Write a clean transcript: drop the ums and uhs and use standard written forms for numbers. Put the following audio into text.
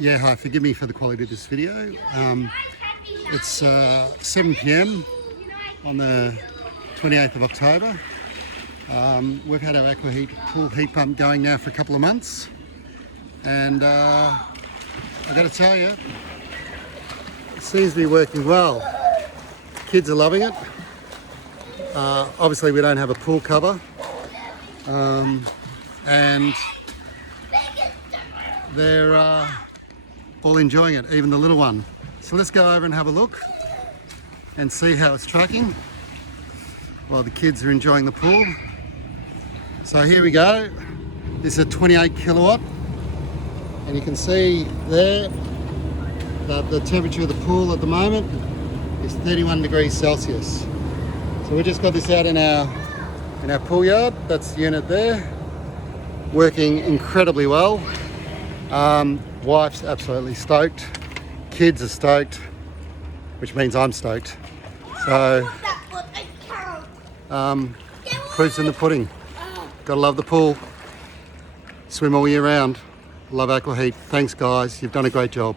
Yeah, hi, forgive me for the quality of this video. It's 7 p.m. on the 28th of October. We've had our Aquaheat pool heat pump going now for a couple of months, and I've got to tell you, it seems to be working well. Kids are loving it. Obviously we don't have a pool cover, and they're all enjoying it, even the little one. So let's go over and have a look and see how it's tracking while the kids are enjoying the pool. So here we go. This is a 28 kilowatt, and you can see there that the temperature of the pool at the moment is 31 degrees Celsius. So we just got this out in our pool yard. That's the unit there, working incredibly well. Wife's absolutely stoked, kids are stoked, which means I'm stoked. So proof's in the pudding. Gotta love the pool, swim all year round. Love Aquaheat. Thanks guys, you've done a great job.